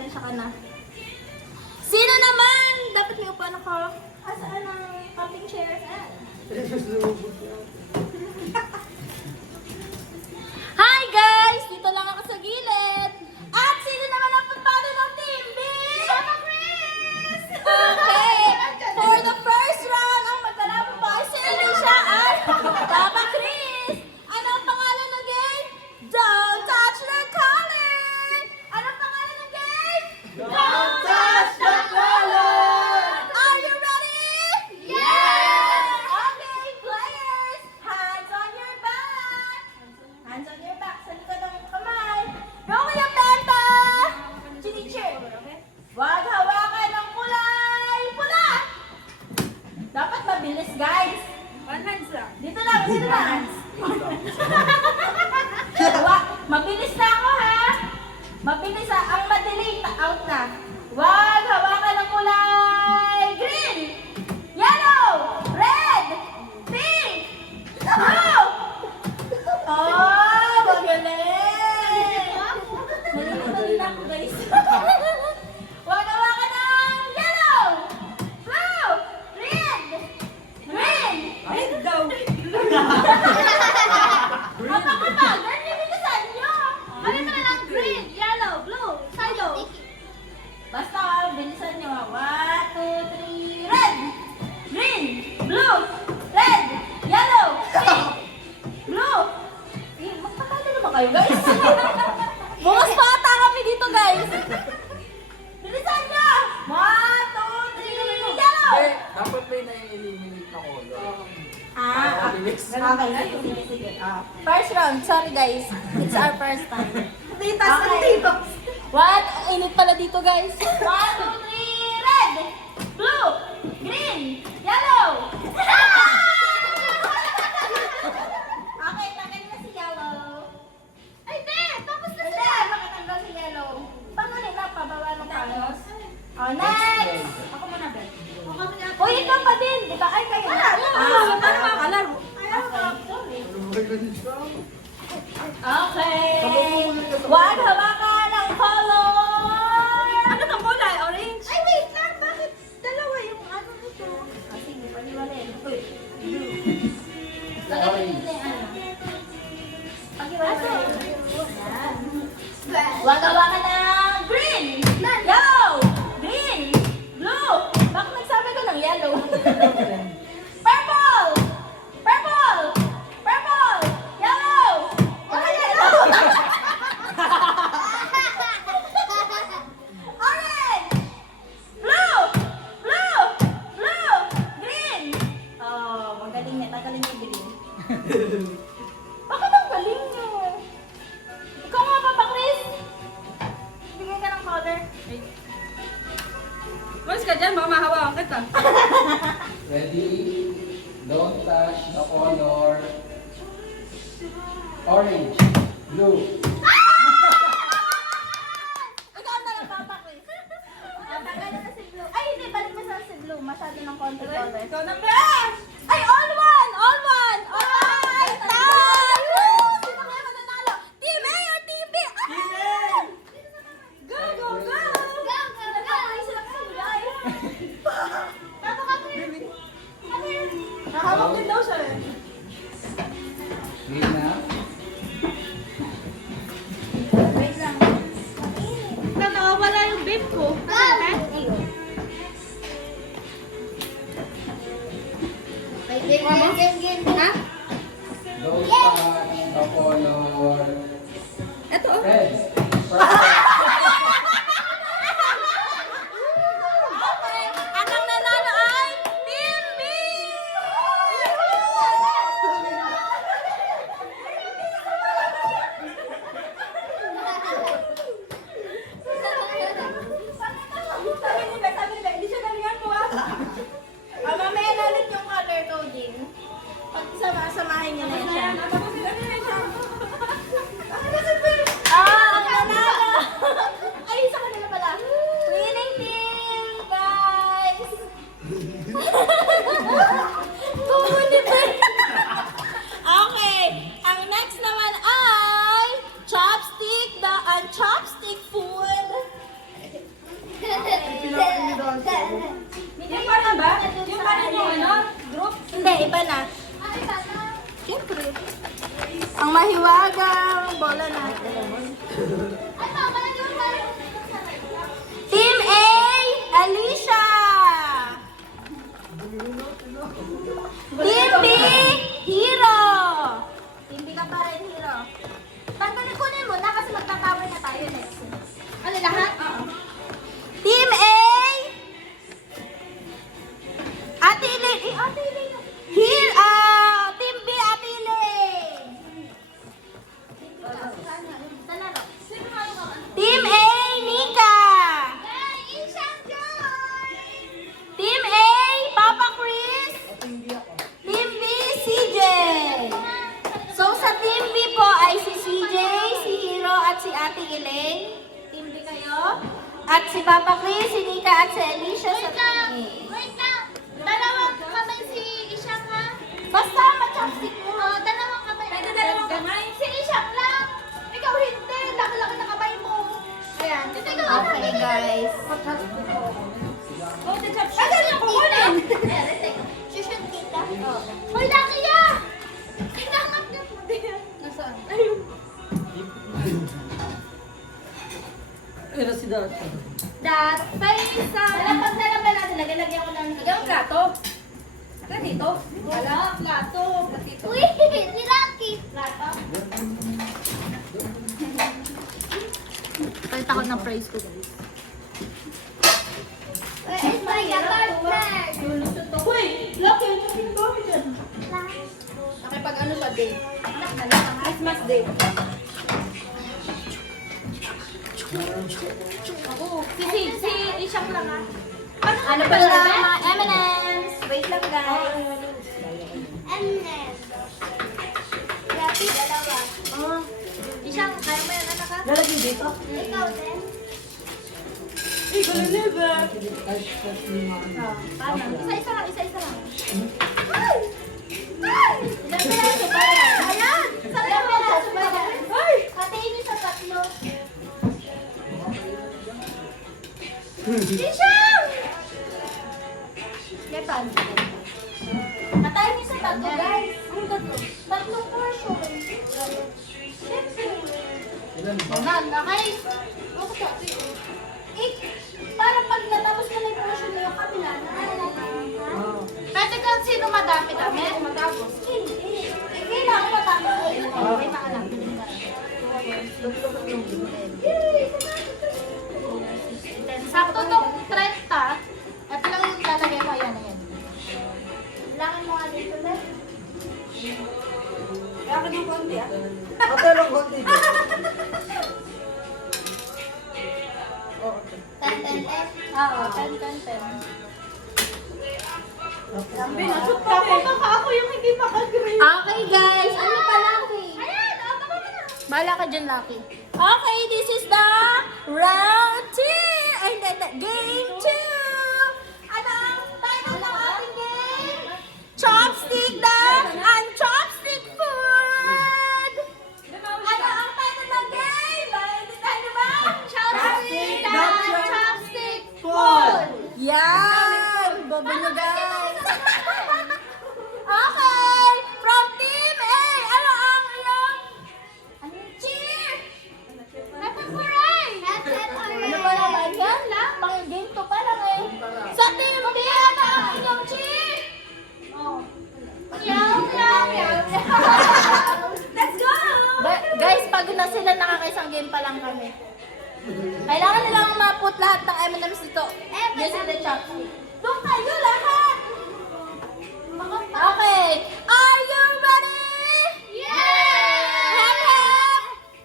pasensya ka na. Sino naman? Dapat may upuan ako. Saan ang camping chairs? Hi guys! Dito lang ako sa gilid. At sino naman ang papalo ng Team B? Papa Chris! Okay. For the first round, ang magkalaban po ay sino siya ay Papa Chris! Ano ang pangalan ng game? Don't touch the color! Ano ang pangalan ng game? Don't touch the color! Are you ready? Yes! Okay, players! Hands on your back! Hands on your back sa likod ng kamay. Go with your penta! Teacher! Huwag hawakan ng kulay pula! Dapat mabilis, guys! One hands lang. Dito lang, dito lang. Mabilis na ako, ha? Mabilis ha. Ang madilim, out na. Huwag hawakan ng kulay. Green, yellow, red, pink, blue. Oh, magaling. Nalilito na ako, guys. Huwag hawakan ng yellow, blue, red, green. Red daw. Kapag-kapag, ganyan yung bilisan nyo. Ano na lang, green, yellow, blue, sa'yo. Basta, bilisan nyo. 1, 2, 3, red, green, blue, red, yellow, pink, blue. Eh, magpatalo naman kayo, guys. Bukas pa ata kami dito, guys. Bilisan nyo. 1, 2, 3, yellow. Dapat may na-eliminate na color. Okay, sige. First round, sorry guys. It's our first time. Titas ang titos. What? Init pala dito guys. 1, 2, 3, red, blue, green, yellow. Okay, tanggalin na si yellow. Ay, di! Tapos na siya! Makatanggal si yellow. Pangalin na, pabawa ng panos. Oh, next! Ako muna, Ben. Uy, ikaw pa din! Di ba? Ay, kayo na. Paano makakalaro? Okay. Huwag hawakan ng color! Ano bang kulay? Orange? Ay, wait lang! Bakit dalawa yung ano nito? Sige, paliwalin. Uy, blue. Lagay mo dito yung ano. Paliwalin. Yan. Huwag hawakan ng green! Yellow! Green! Blue! Bakit nagsabi ko ng yellow? Purple! Purple! Purple! Yellow! Bakit yellow? Orange! Blue! Blue! Blue! Green! Oh, magaling niya. Tagalin niya green. Bakit ang galing niyo? Ikaw nga, Papa Chris. Bigay ka ng color. Mas ka dyan, baka mahawakan kita. Ready? Don't touch the color. Orange. Blue. Ikaw na lang, Papa Chris. Tagal na si Blue. Ay, hindi. Balik mo sa si Blue. Masyado ng konti color. Ikaw na ba? Ay, all one! All one! Ay, tie! Woo! Sino kaya mananalo? Team A or Team B? Team A! Go, go, go! Nagkakaroon sila kasi, guys. Papa ka, Chris. Come here. Nakahawak din daw siya eh. Green na. Wait lang. Nawawala yung babe ko. Ha? Don't touch the color. Ito oh. Red. Purple. Okay, at ang nanalo ay Team B! Sabi nila, hindi siya galingan po ah. Mamaya na ulit yung color coding. Pag samahin niyo na siya. Ang nanalo! Team A, Alicia. Team B, Hero. Team B ka pa rin, Hero. Tanggalin kunin mo na kasi magtatawa na tayo next. Ano lahat? Oo. Team A, Ate Elaine. Ate Elaine. Here, Team B, Ate Elaine. Team A, Nika. Team A, Papa Chris. Team B, CJ. So sa Team B po ay si CJ, si Hero at si Ate Elaine. Team B kayo. At si Papa Chris, si Nika at si Alicia sa Team A. Wait lang. Dalawang kamay si Ishang ha. Basta ma-chopstick mo. Dalawang kamay. Pwede dalawang kamay? Si Ishang lang. Ikaw hindi. Laki-laki na kamay mo. Ayan. Okay guys. Oh, the chopstick. Ano yung kukunin? Shushoot kita. Hoy, laki ya! Kailangan niya po din. Nasaan? Ayun. Pero si Dad. That face. Palapag na lang ba natin? Nagalagyan ko ng hanggang plato. Hanggang dito. Wala, plato. Platito. Uy, si Rocky. Plato. Pakita ko ng price ko, guys. Where is my partner? Lulusot to. Uy! Lucky! Ano ginagawa dyan? Nakipag ano siya, day? Anak na lang. Christmas day. Si Ishang lang ha. Ano pa lang mga M&M's? Wait lang guys. M&M. Grabe, dalawa. Ishang, kaya mo yan anak ha? Lalagay dito? Ikaw din. Isa-isa lang, isa-isa lang. Ay! Ay! Ilang piraso ba yan? Ayan! Ilang piraso ba yan? Ay! Hatiin niyo sa tatlo. Ishang! Lepan. Patayin niyo sa tatlo guys. Ang tatlo. Tatlong portion. Ilan ba? Nakay. Para pag natapos mo na yung portion mo yung kabila, Pwede ka sino madami-dami? matapos. Hindi. Kailangan matapos. Wait na lang. Sakto tong 30. Ito lang yung lalagay ko. Ayan, ayan. Kailangan mo nga dito na. Kailangan ng konti ah. Oo, 10. Ako yung hindi makagreen. Okay guys, ano pa Lucky? Ayan, baka mo na. Bahala ka dyan, Lucky. Okay, this is the round 2. Ay, game 2. Ano ang title ng ating game? Chopstick daw and chopstick food. Ano ang title ng game? Maintindihan niyo ba? Chopstick down, chopstick food. Yan! Bobo nyo guys! Okay! From Team A! Ano ang iyong... Ano yung cheer? Headset hooray! Ano ba naman yan? Pang game to pa lang eh. Sa Team B! Ano ang iyong cheer? Meow, meow, meow, Let's go! Guys, pagod na sila, nakakaisang game pa lang kami. Kailangan nilang maput lahat ng M&M's dito. Yes, in the chopstick. Doon kayo lahat! Okay. Are you ready? Yeah! Hep hep!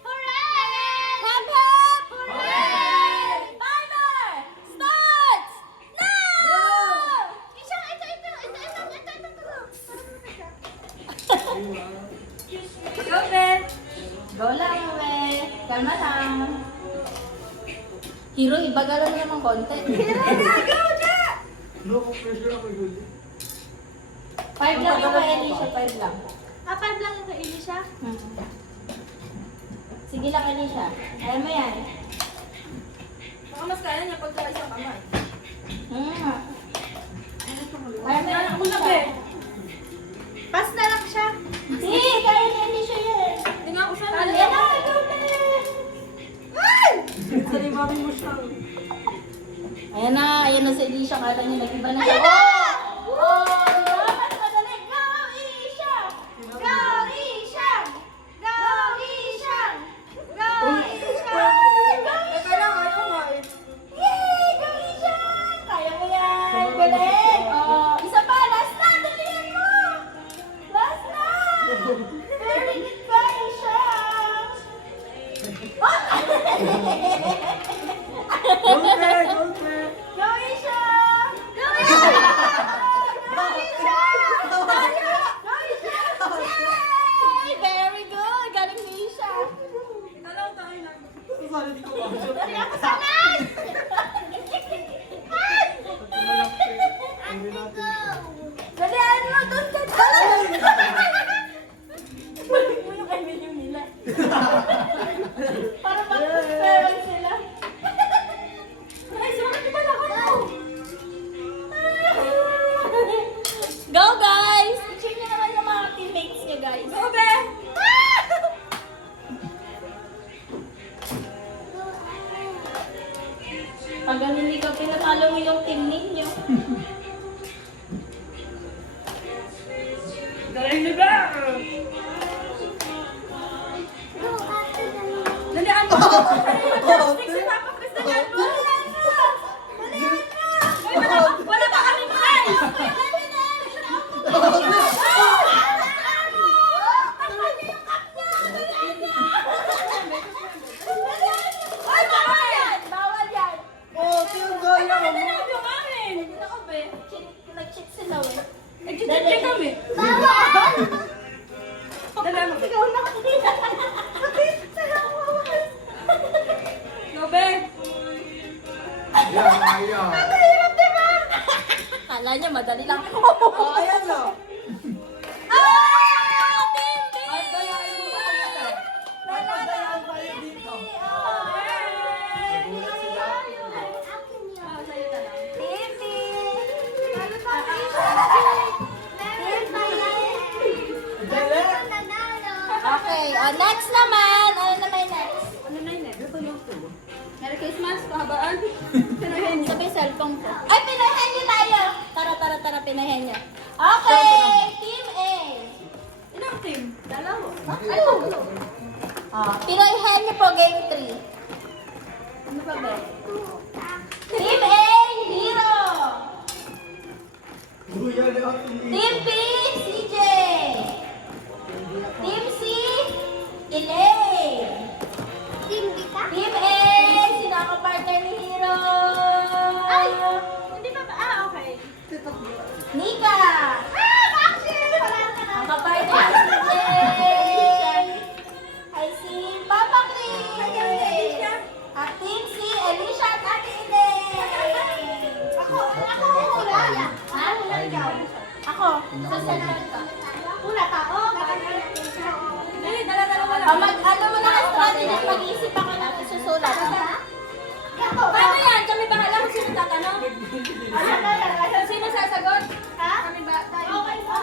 Hooray! Hep hep! Hooray! Timer starts now! Go, be! Go lang, be! Kalma lang. Hero, ibagalan mo naman konti. Hero, go na! No, pressure ako yun. 5 lang yung kay Alicia, 5 lang. Five lang yung kainin siya. Sige lang, Alicia. Kaya mo yan. Baka mas kaya niya pag sa isang kamay. Kaya mo yan, Alicia. Pass na lang siya. Hindi, kaya ni Alicia yan. Hindi nga ako sana. Kaya na, ikaw na. Mami mo siya. Ayan na si Alicia. Kala niya nag-iba na siya. Oh! Oh! Diba? Mas madali. Go, Alicia! Go, Alicia! Go, Alicia! Go, Alicia! Teka lang, ayaw nga eh. Yay! Go, Alicia! Kaya mo yan. Galing. Oh, isa pa. Last na. Dalihan mo. Last na. Very good pa, Alicia. Oh! Golpe, golpe. Go, Isha! Go, Isha! Go, Isha! Tayo! Go, Isha! Yay! Very good! Galing ni Isha. Dalaw tayo lang. Sana di ko makasya. Dali ako sanay! Dalihan mo! Doon ka! Balik mo yung kay Milo nila. Para mag-parang sila. Ay, sorry, di ba ako? Go, guys! I-cheer niyo naman yung mga teammates niyo, guys. Go, be! Pag hindi ka pinatalo mo yung team ninyo. Galing ni ba? Dalihan mo! Chopstick si Papa Chris, dalihan mo! Dalihan mo! Dalihan mo! Uy, wala pa kami guys! Uy, wala na! Inaupo ko niyo! Dalihan mo! Takpan niyo yung cup niya! Dalihan niyo! Dalihan niyo! Uy, bawal yan! Bawal yan! Oh, tinanggal na Ano mo. na yung amin? Ako be, nag-check sila eh. Nag-check kami. Bawal! Dalihan mo. Ikaw na kasi. Gobe. Ayaw, ayaw. Mahirap, di ba? Kala niya madali lang. Oh, ayan lang. Ah! Team B! Ay, bayain mo pa yan. May pagdayaan tayo dito. Nagulat sila. Team B! Dali. Okay, next naman. Ano naman yung next? Ano na yun eh? Dito yung tubo. Merry Christmas, kahabaan. Pinahin niyo. Sabi cellphone ko. Ay, pinahin niyo tayo. Tara, pinahin niyo. Okay, Team A. Ilang team? Dalawa. Ay, tatlo. Pinahin niyo po game 3. Ano ba ba? Team A, Hero. Buya na ako. Team B, CJ. Team C, Elaine. Team A, sino ako partner ni Hero? Ay! Hindi pa ba? Ah, okay. Nika. Ang kapartner ni CJ. Ay si Papa Chris. At Team C, Alicia at Ate Elaine. Ako. Ha? Ako. Susunod ka. Una tao. Ano mo na ang strategy, mag-iisip ako ng susulat. Paano yan? Kami bahala kung sino tatanong? Sino sasagot? Ha? Kami ba? Tayo? Okay po.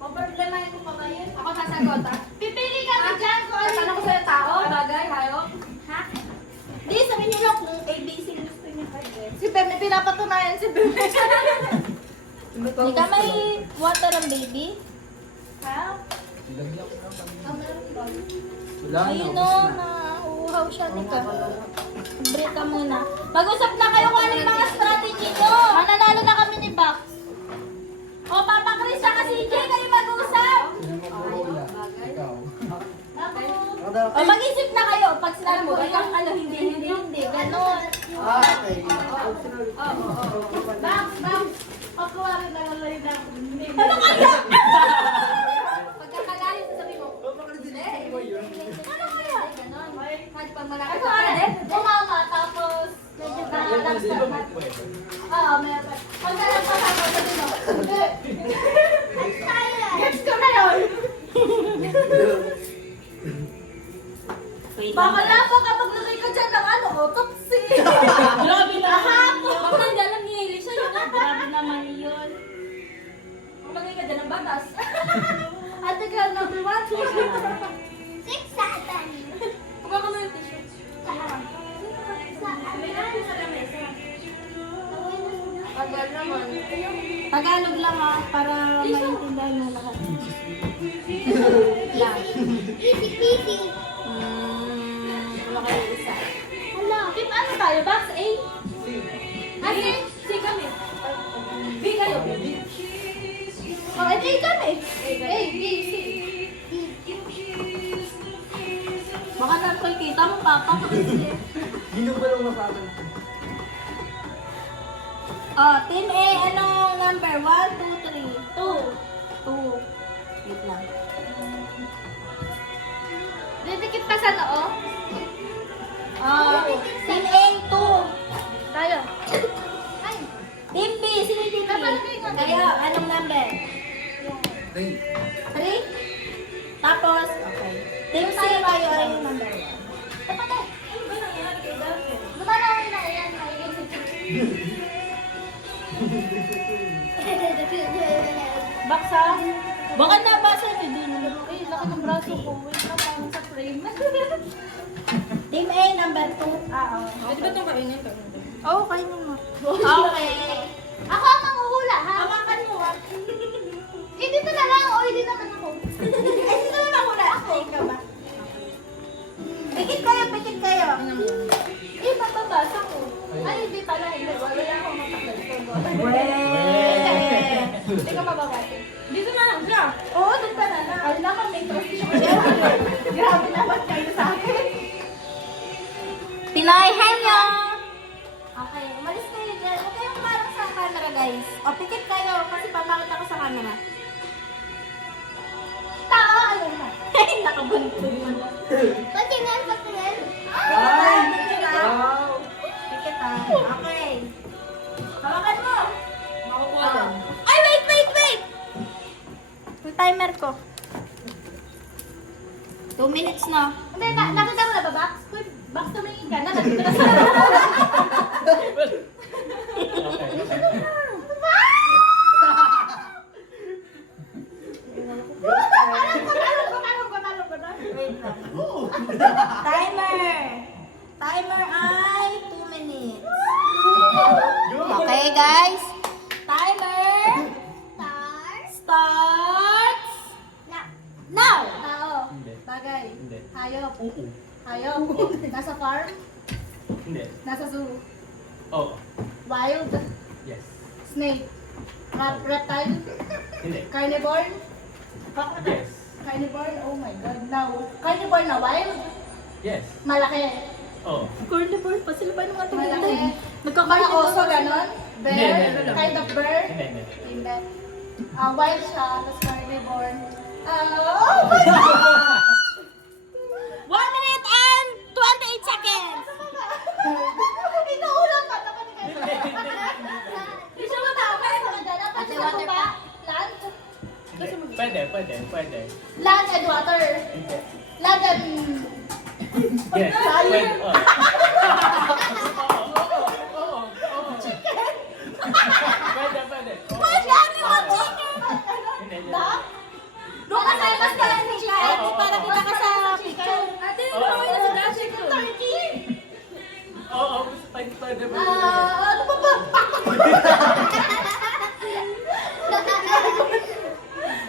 Problemahin ko pa ba yun? Ako sasagot ha. Pipili kami dyan kung ano. Tatanong ko sa'yo tao, bagay, hayop? Ha? Di, sabihin niyo lang kung ABC gusto niyo kayo. Si Beme, pinapatunayan si Beme. Hindi ka may water ang baby? Ha? Wala na. Ayun o, nauuhaw siya. Tika. Break ka muna. Mag-usap na kayo kung ano yung mga strategy nyo. Mananalo na kami ni Box. O, Papa Chris, saka si CJ, kayo mag-usap. Sino mag-uula? Ikaw. O, mag-isip na kayo. Pag sinabi mo, ikang ano, hindi. Ganon. Okay. Box. Pagkuwari na lalay na ako. Ano kaya? Pagkakalayo, sasabi mo. Ano kaya? Ganon. Kahit pag malapit Ano ka. ano? Umama, tapos medyo na-relax ka. Oo, meron. Pag nalagpas ako, sabi mo. Gets ko na yun. Wait Baka lang. lang po kapag lagay ka dyan ng ano, autopsy. Grabe na. Baka hindi alam ni Elisa yun. Grabe naman yun. Kumagay ka dyan ng batas. Ate girl, number 1. Kumaka mo yung tissue. naman. Tagalog lang ha, para maintindihan mo lahat. Lang. Easy peasy. Wala kayo isa. Hala, Kim, ano tayo? Box A? Ah, C kami. B kayo. Oh, A kami. A, B, C. Baka napal kita mo, Papa. Ginugulo mo sa akin. Oh, Team A, anong number? 1, 2, 3. 2. Wait lang. Didikit pa sa noo. Oh, Team A, 2. Tayo. Ay, Team B, sino yung Team B? Kayo, anong number? 3? Tapos, okay. Team C, kayo, anong number? dapat na. Ano ba nangyari kay Daphne? Lumalawin na yan. Baksa. Baka nabasa niyo dun. Ay, laki ng braso ko. Wait lang, parang sa frame. Team A, number 2. Oo. Pwede ba itong kainin? Oo, kainin mo. Okay. Ako ang manguhula, ha? Hawakan mo, ha? Eh, dito na lang. O, hindi naman ako. Ay, sino naman ako na? Ako. Ikaw ba? Pikit kayo, pikit kayo. Eh, mababasa ko. Ay, hindi pala. Hindi. Wala akong matagal ko. Weh! Hindi ko mababasa. Dito na lang siya. Oo, doon ka na na. Alam naman, may transition. Grabe naman kayo sa akin. Pinoy, hello! Okay, umalis kayo dyan. Huwag kayong kumarang sa camera, guys. O, pikit kayo kasi papakita ko sa camera. Tao, alam na. Ay, nakabuntog mo. Patingin, patingin. Ay! Pikit ah. Wow! Pikit ah. Okay. Hawakan mo. Makukuha lang. Ay, wait! Yung timer ko. 2 minutes na. Hindi, nakita mo na ba, Bax? Uy, Bax, tumingin ka na. Nandito na sa... Wait lang. Timer! Timer ay 2 minutes. Okay, guys. Timer starts now! Tao. Hindi. Bagay. Hindi. Hayop. Oo. Hayop. Nasa farm. Hindi. Nasa zoo. Oo. Wild. Yes. Snake. Reptile. Hindi. Carnivore. Yes. Carnivore. Oh my God. Now. Carnivore na wild. Yes. Malaki. Oo. Carnivore pa sila ba nung ating Malaki. ito? Mga oso, ganon. Bear. Hindi. Kind of bird. Hindi. Hindi. Wild siya. Tapos carnivore. Oh my God! 1 minute and 28 seconds! Inuulang ka naman ni Kaya. Hindi siya matama. Dapat siya water ba? Land? Pwede. Land and water. Hindi. Land and... Yes. Pwede. Oo. Pwede. Pwede, ano yung chicken? Hindi. Duck? Doon ka tayo mas kaya ni Chicken. Para kita ka sa picture. Ate, Oo. ano yung nasa dashi ko? Turkey? Oo. Pwede. Ano pa ba?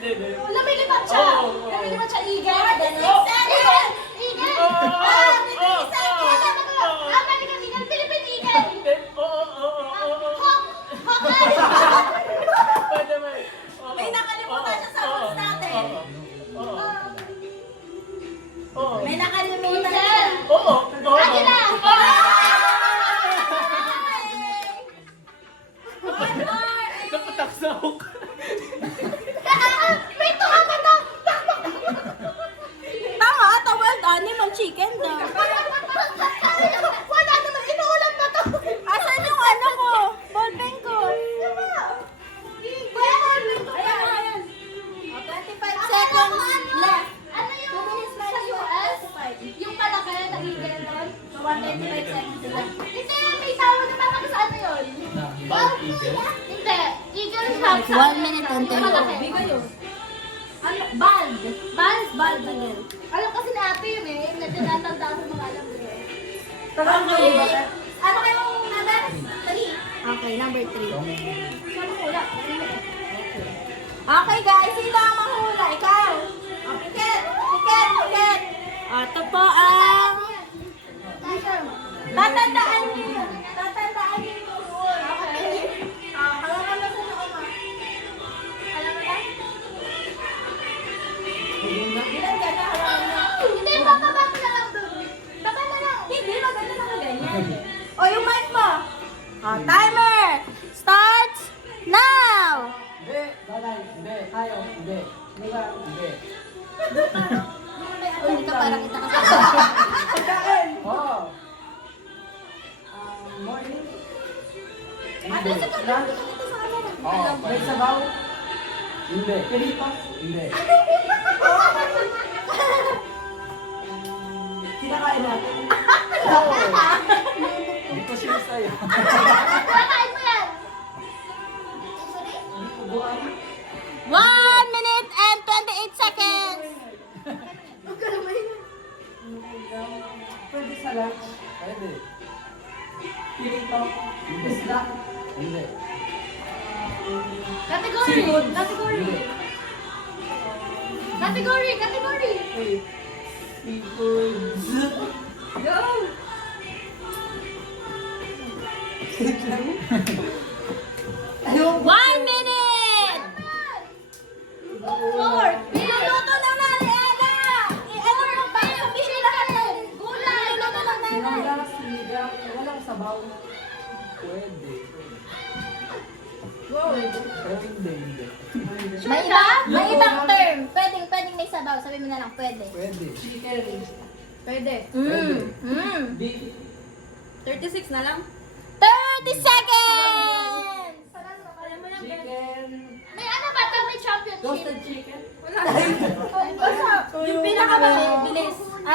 Hindi. Lumilipad siya. Oo. Lumilipad siya. Eagle. Oo. Eagle. Eagle. Oo. Ah, Oo. American Eagle. Philippine Eagle. Hindi. Oo. Hawk. Hawk eye. Pwede. May nakalimutan siya sa rules natin. Oo. May nakalimutan Eagle. siya. Oo. Agila. One more. Napatak sa hook. May tuha ka na. Tama, ata wild animal chicken daw. Wala naman. Inuulan pa to. Asan yung ano ko? Ballpen ko. Ayan. 25 seconds left. Ano yung 2 minutes sa minus US? 5. Yung malaki na eagle doon? 125 seconds left. Hindi, may tawag na parang sa ano yun? Bald eagle. Hindi. Eagle siya. 1 minute and Yung 10. malaki. Ano? Bald. Bald. Bald again. Alam kasi ni ate yun eh. Natinatanda ko mga alam ko eh. Okay. Ano kayong number? 3. Okay, number 3. Saan wala? Okay guys, sino ang mahula? Ikaw? Oh, pikit! Pikit! Pikit! Ito po ang... Tatandaan niyo yun. Tatandaan niyo yung rule. Okay? Hawakan mo sa noo mo. Alam mo ba? Bilang ka na, hawakan mo. Hindi, bababa mo na lang doon. Baba na lang. Hindi, maganda na ganyan. O, yung mic mo. Timer starts now! Hindi, balay, hindi, tayo, hindi. Hindi ba? Hindi. Hindi ka para kita kasi. Pagkain! Oo. Morning? Ate, sa kanila kita sa camera. Oo. May sabaw? Hindi. Pirito? Hindi. Kinakain natin? Oo. Hindi ko sure sa'yo. Kakain mo yan. 1 minute and 28 seconds. Pwede sa lunch? Pwede. Pirito? Hindi. Snack? Hindi. Category. Seafood? Category. Hindi. Category. Category. Wait. Seafood. Go. Ayun. 1 minute. Four. Niluluto na na ni Ella. Ano mo ba? Sabihin lahat ng gulay. Niluluto lang na Ella. Sinigang, sinigang, walang sabaw. Pwede. Pero hindi. May iba? May ibang term. Pwedeng may sabaw. Sabi mo na lang, pwede. Pwede. Chicken. Pwede. Beef. 36 na lang. 30 seconds. Chicken. May ano ba ito? May championship. Roasted chicken. Wala. Yung pinakabilis. 24.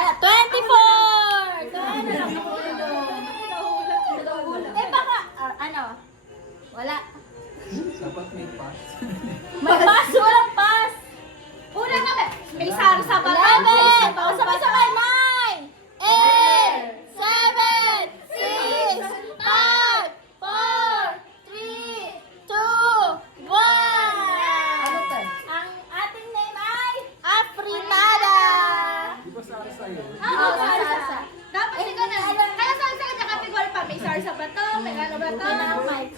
Eh baka, ano? Wala. Dapat may pass. May pass, walang pass. Una kami. May sarsa ba? 11. Sabay-sabay. 9, 8, 7, 6, 5, 4, 3, 2, 1. Ano tayo? Ang ating name ay Afritada. Di ba sa sa'yo? Oo, sarsa. Dapat hindi ka na. Kaya sa kanya category pa. May sarsa ba to? May ano ba to? Okay na ang mic.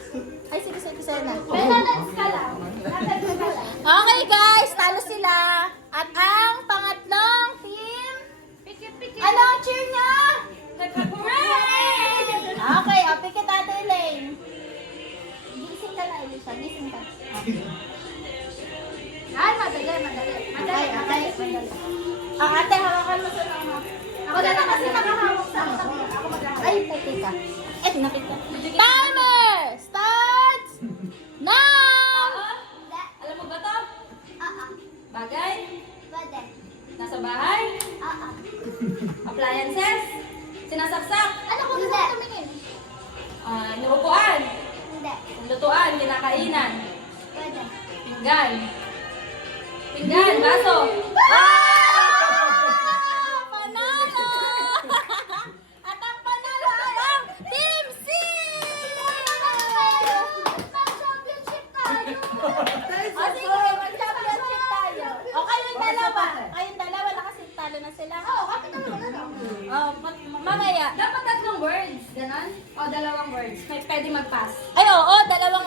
Ay, sige na. May balance ka lang. Balance ka lang. Okay guys, talo sila. At ang pangatlong team, Pikit-pikit. ano ang cheer niya? Okay, pikit Ate Elaine. Gising ka na, Elisha. Gising ka. Ay, madali. Okay. Ate, hawakan mo sa nama. Ako na lang kasi nakahawak sa ako. Ako maghahawak. Ay, puti ka. Nakita. Timer starts now! Alam mo ba to? Bagay? Nasa bahay? Appliances? Sinasaksak? Ano kung gusto mo tumingin? Inuupuan? Lutuan? Kinakainan? Pinggan? Pinggan? Baso? Panalo! At ang panalo ay ang Team C! Mag-championship tayo. O sige, mag-championship tayo. O kayong dalawa nakasintalo na sila. Oo, kapit naman na lang. Mamaya. Dapat tatlong words. Ganon? O dalawang words. May pwede mag-pass. Ay, oo, dalawang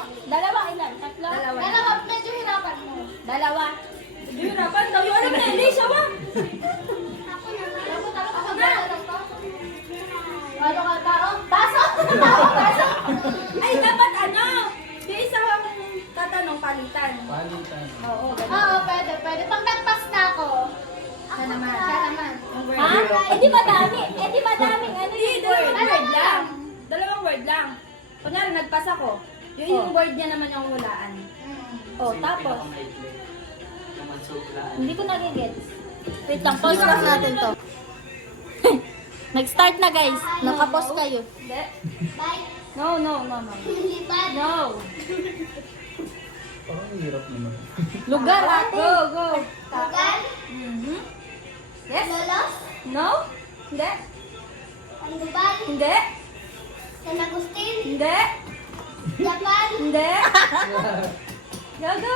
ilan? Tatlo? Dalawa, medyo hirapan mo. Dalawa. Hindi hirapan. Tayo alam na, Elisha ba? Ako na. Ako na. Ano ka tao? Baso! Baso! Ay, dapat ano? Di isa ang tatanong palitan. Palitan. Oo, ganun. Oo, pwede. Pag nag-pass na ako. Siya naman. Yung word. Ha? Eh di madami. Ano Hindi, yung dalawang word? word lang. Dalawang word lang. Kunyari, nagpas ako. Yung word niya naman yung hulaan. Oh, tapos. Hindi ko nagigets. Wait lang, pause lang natin to. Nag-start na guys. Nakapause kayo. Hindi. Bye. No. Lipad. No. Parang hirap naman. Lugar ate. Go. Tagal. Mhm. Yes? Lolos. No? Hindi. Panduban. Hindi. San Agustin. Hindi. Japan? Hindi. Go, go.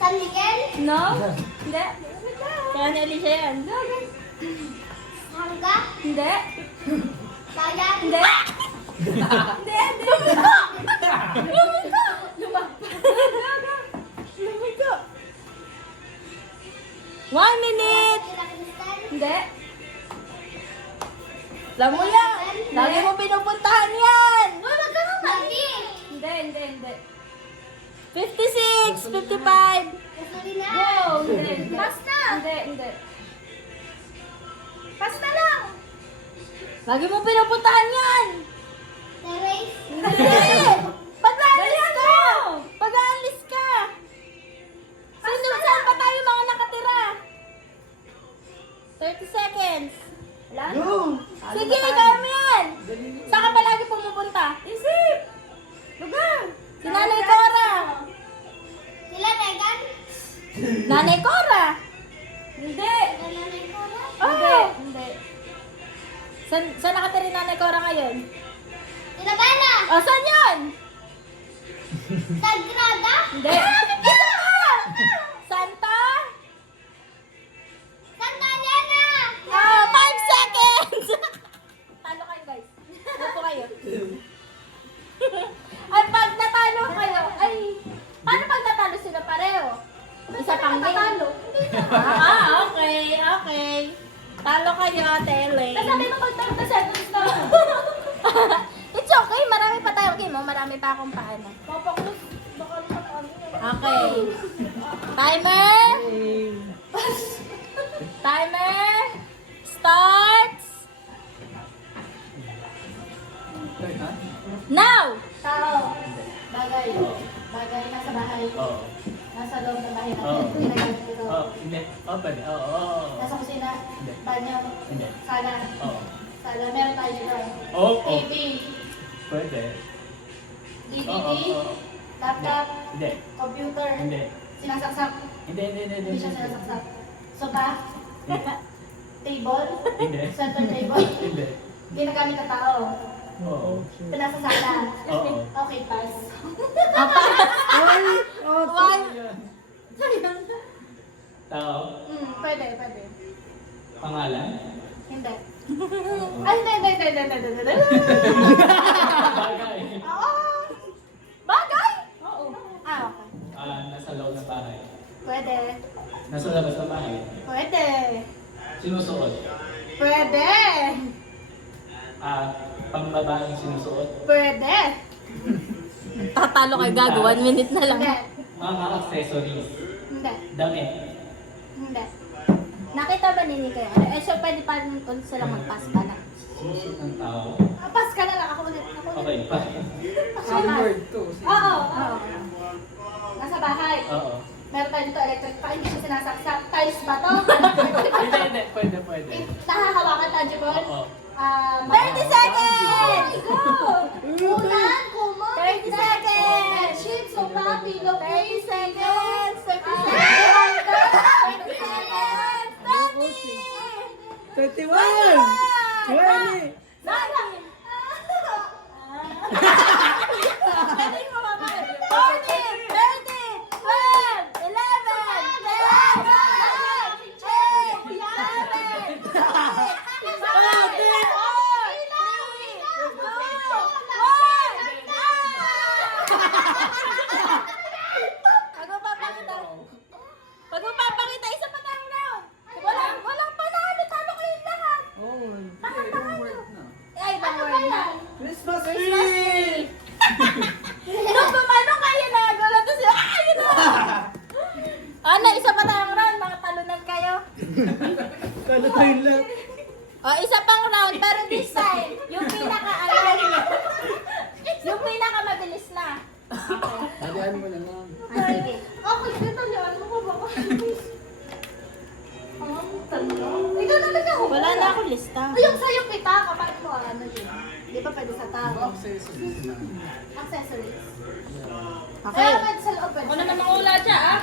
San Miguel? No? Hindi. Kaya ni Alicia yan. Go, go. Hangga? Hindi. Bayan? Hindi. Hindi, hindi. Lumiko! Lumiko! Lumiko! 1 minute! Pakistan? Hindi. Alam mo yan. Lagi mo pinupuntahan yan. Uy, wag ka mabati! Hindi, hindi, hindi. 56, 55. Sorry na. Go! Hindi, hindi. Pass na. Hindi, hindi. Pass na lang. Lagi mo pinupuntahan yan. Terrace? Hindi! Pag-aalis ka! Pag-aalis ka! Saan pa tayo mga nakatira? 30 seconds. Wala na. Sige, kaya mo yan. Saan ka palagi pumupunta? Isip! Lugar! Si Nanay Cora. Sila Megan? Nanay Cora. Hindi. Sila Nanay Cora? Hindi. Hindi. Saan nakatira yung Nanay Cora ngayon? Sila Bella? O, saan yun? Sagrada? Hindi. Isa ka! Santa? Santa Elena? Oh, 5 seconds! Talo kayo, guys. Upo kayo. Ay, pag natalo kayo, ay, paano pag natalo sila pareho? Isa pang game. Okay, okay. Talo kayo, Tele. Nasabi mo pag 30 seconds na. It's okay, marami pa tayong game, oh. Marami pa akong paano. Papaklus. Baka naman kami. Okay. Timer. Timer. Starts. Now. Tao. Bagay. Bagay nasa bahay. Oo. Nasa loob ng bahay Oo. natin. Ginagamit ito. Oo. Hindi. Oo, pwede. Oo, oo. Nasa kusina. Hindi. Banyo. Hindi. Sala. Oo. Sala. Meron tayo dito. Oo, oo. TV. Pwede. DVD. Oo, oo. Laptop. Hindi. Computer. Hindi. Sinasaksak. Hindi, hindi, hindi. Hindi siya sinasaksak. Sofa. Hindi. Table. Hindi. Center table. Hindi. Ginagamit ng tao. Oo. Pinasasala. Oo. Okay, pass. One. Tao. Pwede, pwede. Pangalan. Hindi. Ay, hindi. Bagay. Oo. Bagay. Oo. Ah, okay. Nasa loob ng bahay. Pwede. Nasa labas ng bahay. Pwede. Sinusuot. Pwede. Pangbabaeng sinusuot. Pwede. Tatalo kay Gago, 1 minute na lang. Hindi. Mga accessories. Hindi. Damit. Hindi. Nakita ba nini kayo? Eh, so pwede pa rin ulit silang mag-pass pa na. Sinusuot ng tao. Pass ka na lang. Ako ulit. Okay, pa. Oo. Oo. Nasa bahay. Oo. Meron tayo dito electric pa. Hindi siya sinasaksak. Tiles ba to? Hindi, hindi. Pwede, pwede. Nahahawakan tangible. Oo. 30 seconds! Ulan, kumot. 30 seconds! Bedsheet, sofa, pillow 30 case. seconds! 30 Ah. seconds! 30 seconds! 30! 31! Pag mapapakita, isa pa tayong round. Walang panalo, talo kayong lahat. Ay, ibang word na. Christmas Christmas tree! Nung pumano kayo na, gulat na sila, ayun na! Ano, isa pa tayong round, mga talunan kayo. Kano tayo lang? O, isa pang round, pero this time, yung yung pinaka mabilis na. Okay. Nadihan mo na lang. Ah, sige. Okay, dito yan. Ano ba ba? Ikaw na ako. Wala na akong lista. Ay, yung sa'yo kita, kapag mo, ano yun? Di ba pwede sa tao? Accessories. Okay. Kaya pwede sa loob, pwede. Ako na naman ula siya, ah.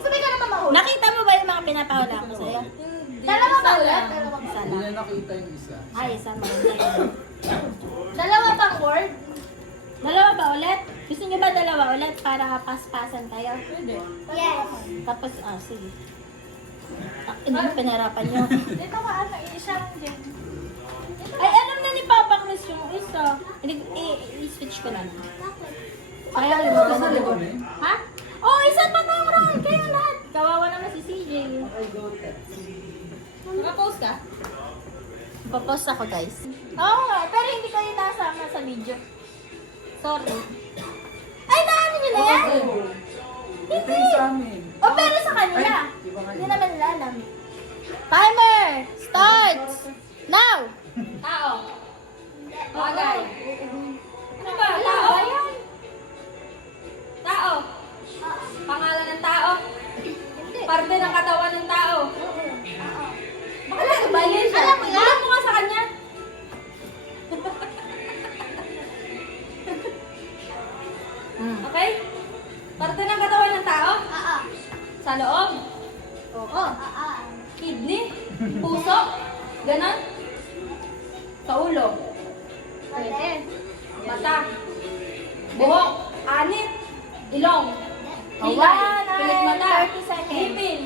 Sabi ka naman mahuli. Nakita mo ba yung mga pinapahula ko sa'yo? Dalawa ba ulit? Dalawa ba? Isa lang. nakita yung isa. Ay, isa maganda yun. Dalawa pang word. Dalawa ba ulit? Gusto niyo ba dalawa ulit para paspasan tayo? Pwede. Yes. Tapos, sige. Hindi, pinarapan niyo. Dito ka, ano, isang din. Ay, alam na ni Papa Chris yung isa. I-switch ko lang. Kaya lumabas na Ano likod. eh? Ha? Oh, isa pa tayong round. Kayo lahat. Kawawa naman si CJ. Okay, go Tet. Naka-post ka? Papost ako, guys. Oo nga, pero hindi kayo nasama sa video. Sorry. Ay, naano nyo na yan? Oh, ito yung sa amin. Oh, pero sa kanila. Ay, iba nga Hindi yun. naman nila alam. Timer starts now. Tao. Bagay. Ano ba? Wala Tao? ba yan? Tao. Pangalan ng tao. Parte ng katawan ng tao. Wala ba yun siya? Alam mo yan? Alam mo nga sa kanya. Okay? Parte ng katawan ng tao? Sa loob? Oo. Kidney? Puso? Ganon? Sa ulo? Pwede. Mata? Buhok? Anit? Ilong? Oh, Kilay? 1 Pilik mata? 30 seconds. Ngipin?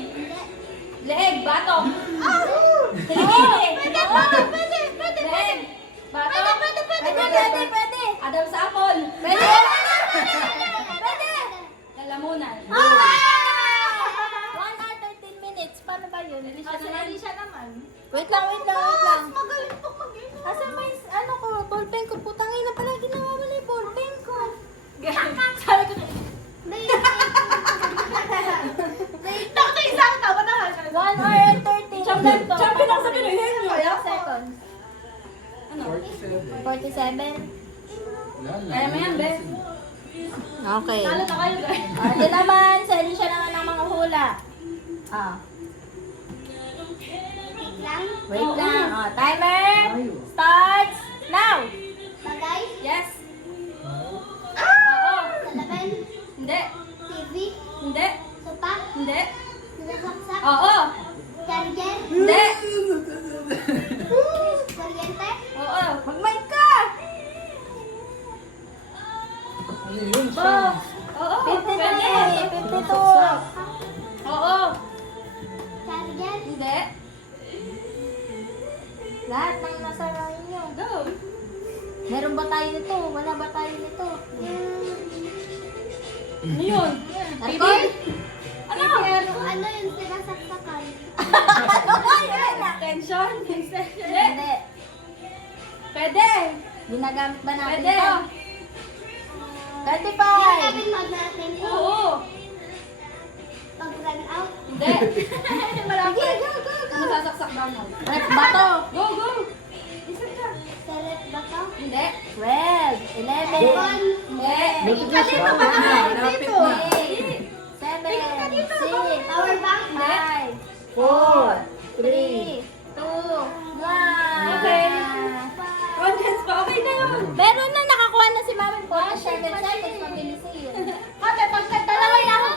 Leeg? Batok? Pwede, Kilikili? pwede. Leeg? Batok? Pwede. Adam sa apple? Pwede. Lalamunan? 1 hour 13 minutes. Paano ba yun? Alicia naman. Wait lang. Magaling pong mag-ino. Asan may ano ko, ballpen ko. Putang ina pala, ginawa mo na yung ballpen ko. Sabi ko, Takto isang tao, patahan. 1 hour and 13. Champion ako sa Pinoy. 4 seconds. Ano? 47. 47. Wala lang. Kaya mo yan, Be. Okay. Talo na kayo, guys. Ate naman, sa Alicia naman ang mga hula. Wait Oo. lang. Timer Tayo. starts now. Yes. Oo. Hindi. Hindi. Hindi. Oo. Hindi. Oo. Mag-mic ka! Ano yun? Bo. Siya. Oo. 52. Pwede. 52. Oo. Hindi. Lahat ng nasa line nyo. Go. Meron ba tayo nito? Wala ba tayo nito? Ano yun? Record? Ano? Ano yung sinasaksakan? Tension? Hindi. Hindi. Pwede. Ginagamit ba natin Pwede. ito? 35. Ginagamit mag natin ito. Oo. Pag run out. Hindi. Sige, go. Masasaksak ba mo? Rep ba to? Go, go. Isa ka. Sarap ba to? Hindi. 12, 11, Hindi. Buti na siya. Malapit na. 8, 7, 6, Power bank? 5, 4, 3, 2, 1. Okay. Conference pa. Okay na yun. Meron na nakakuha na si Mami 47 seconds. Mabilis yun. Ate, pagkatalawa na ako.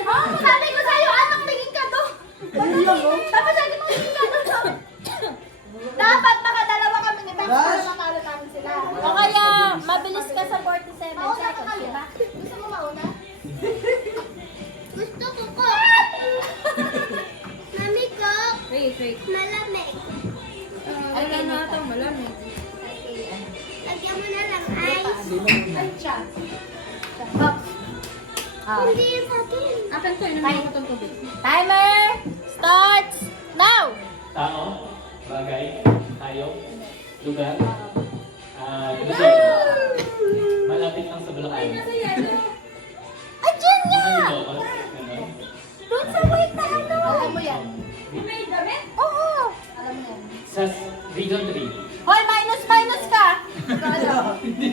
Oh, sabi ko sa'yo, anak, tingin ka to. Tapos sabi mo, tingin ka to. Dapat makadalawa kami ni Bex para matalo namin sila. O kaya, mabilis ka sa 47 seconds, diba? Gusto mo mauna? Gusto ko ko. Mami ko, Wait. malamig. Ay, na ito, malamig. Lagyan mo na lang ice. Ay, siya. Hindi yun sa akin. Akin to, inumin ko itong tubig. Timer starts now! Tao, bagay, hayop, lugar, lugar. Malapit lang sa Bulacan. Andiyan nga! Ano ito? Ano? Doon sa white na ano! Alam mo yan. May damit? Oo! Alam mo yan. Sa Region 3. Hoy, minus ka! Hindi.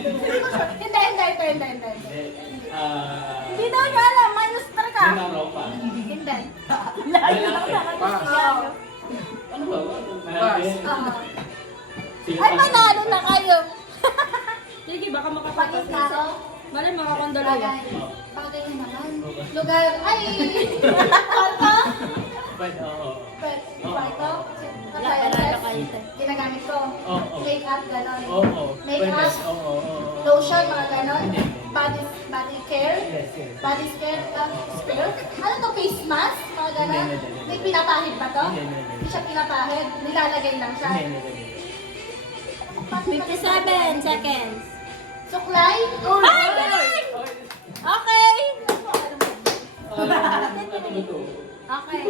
Hindi daw nyo alam, minus 3 ka! Europa. Hindi. Lagi lang nakakasigaw. Ano ba? Malapit. Sige, Ay, panalo na kayo! Sige, baka Pagis makapagpas ka ako. Mali, makakondalawa. Oh. Bagay na naman. Lugar. Ay! Kwarto? But, oo. Kwarto? Wala, panalo kayo. Ate. Ginagamit ko. Oo. Make-up, gano'n. Oo. Make-up. Pwede. Oo. Lotion, mga gano'n. Hindi. Body care. Yes, yes. Body care. Spare? Ano to? Face mask? Mga gano'n? Hindi. May pinapahid ba to? Hindi. Hindi siya pinapahid. Nilalagay lang siya. Hindi. 57 seconds. Suklay? Ay, galing! Okay. Ano to? Okay.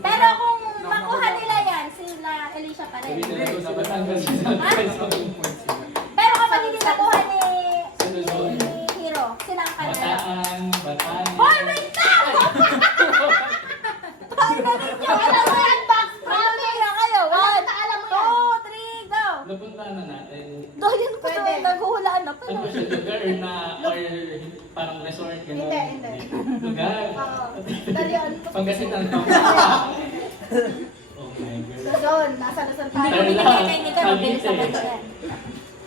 Pero kung makuha nila yan, sila Alicia pa rin. Sabi nila to sa Batangas. Pero kapag hindi nakuha ni Sunod. Hero, sila ang panalo. Bataan. Hoy, wait lang! Paano ninyo? Alam mo yan, Box Promise Promise! na kayo. Alam na alam mo yan. 2, 3, go! Napuntahan na natin. Doon ko Pwede. naghuhulaan na. Ano ba siya? Lugar na or parang resort? Gano'n? Hindi. Lugar? Oo. Dalian. Pangasinan pa. Oh my God. Luzon. Nasa Luzon Hindi tayo. ko binigay kay Nika, mabilis ako yan.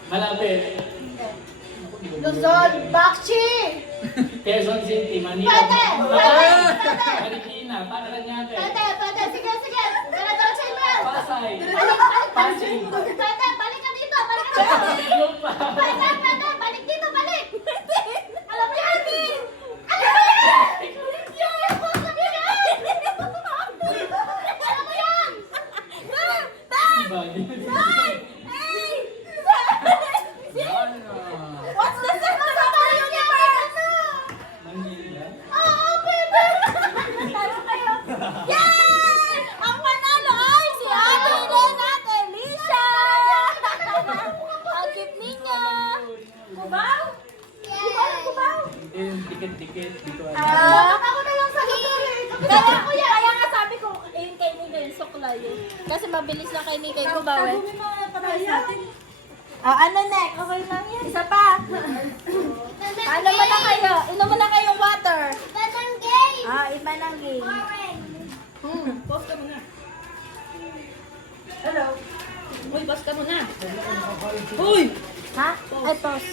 Malapit. Luzon. Bakshi! Quezon City, Manila. Pwede! Pwede! Marikina, Paranaque. Pwede! Sige! Diretso mo yan! Pasay. Balik! Pasig. Pwede! Balik ka dito! Balik ka dito! Lupa. Pwede! Balik dito! Balik! Alam mo yan! Alam mo yan! Yes! Sabi yan! Alam mo yan! What's the second of the universe? Manila. Oo, pwede! Talo kayo. Yay! Ang manalo ay si Ate Ren at Alicia! Ang cute ninyo! Kubaw? Kubaw? Dikit-dikit. Dito Ah, Ako na lang sa hilir! kaya nga sabi ko, yun kay Nika yung suklay eh. Kasi mabilis lang kay Nika yung kubaw eh. Ano next? Okay lang yan. Isa pa. Ano mo na kayo? Inom mo na kayong water. Batang game! Iba ng game. Pause ka muna. Hello. Uy, pause ka muna. Ha? Ay, pause.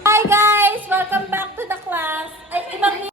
Hi guys! Welcome back to the class. Ay, ibang